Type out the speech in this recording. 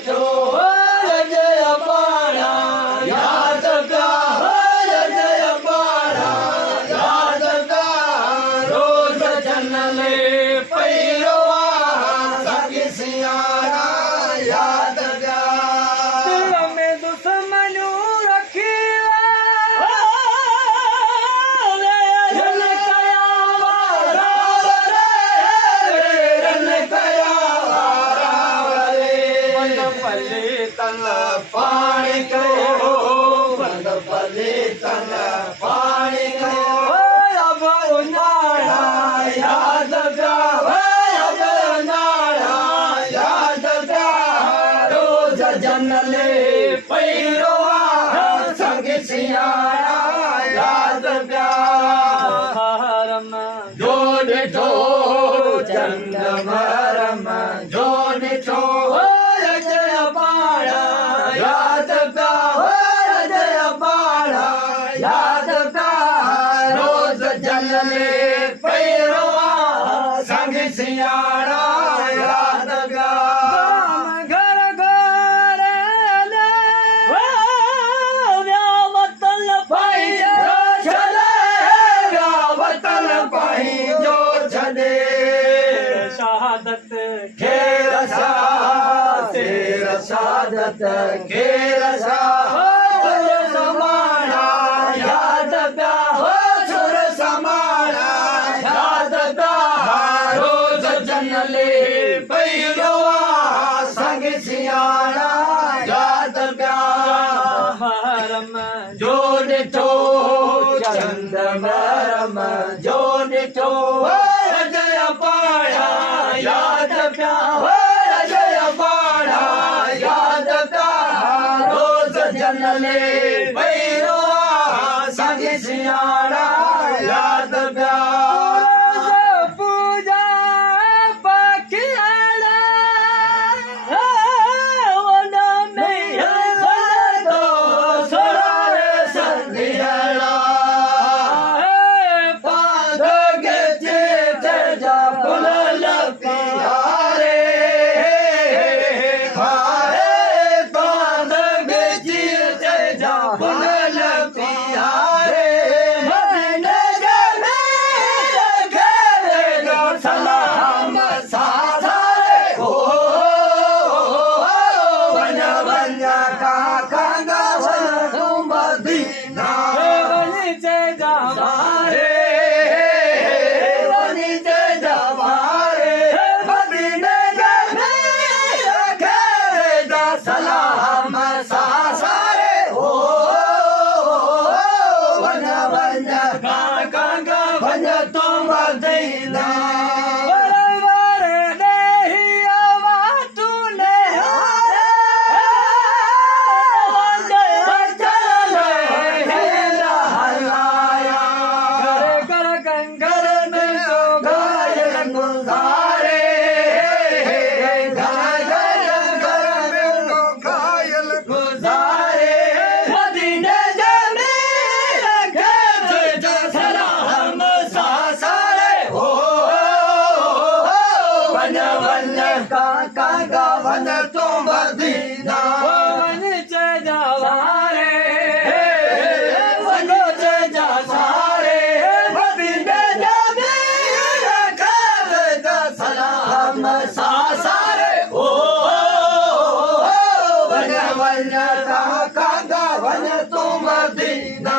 ॾिठो जय पाणा याद पिया जय पाणा याद पिया रोज़ जनले पैरो सखी सियारा याद पिया दिल में दुश्मनू रखी तन पाणी कयो बंद पले तन पाणी कयो अब उन्हाड़ा याद पिया अब उन्हाड़ा याद पिया रोज़ जनले पैरो संग सियारा याद पिया जो ॾिठो चंद मरम जो ॾिठो याद पिया जय पाणा याद पिया रोज़ जनले पैरो संग सियारा याद पिया घर घर वतन पाई छॾे वतन पाई जो छॾे शहादत खेर शेर शहादत खेर सुर समाना याद पिया सुर समाना याद पिया रोज़ जनले पैरो संग सियारा याद पिया जो ॾिठो चंद मरम जो ॾिठो जय पाणा याद पिया जय पाणा याद पिया रोज़ जनले पैरो संग सियारा याद पिया पूजा पाखियाला वन में तो सोरारे संधियाला पाद के चेते जा फुल लपियारे सलाम सासारे हो वन वन गंगा भज तुम दीना काका वन तुम दीना वन जवारे वन जवारे मदीने जाने रखा सलाम सासारे ओ वन वन काका वन तुम दीना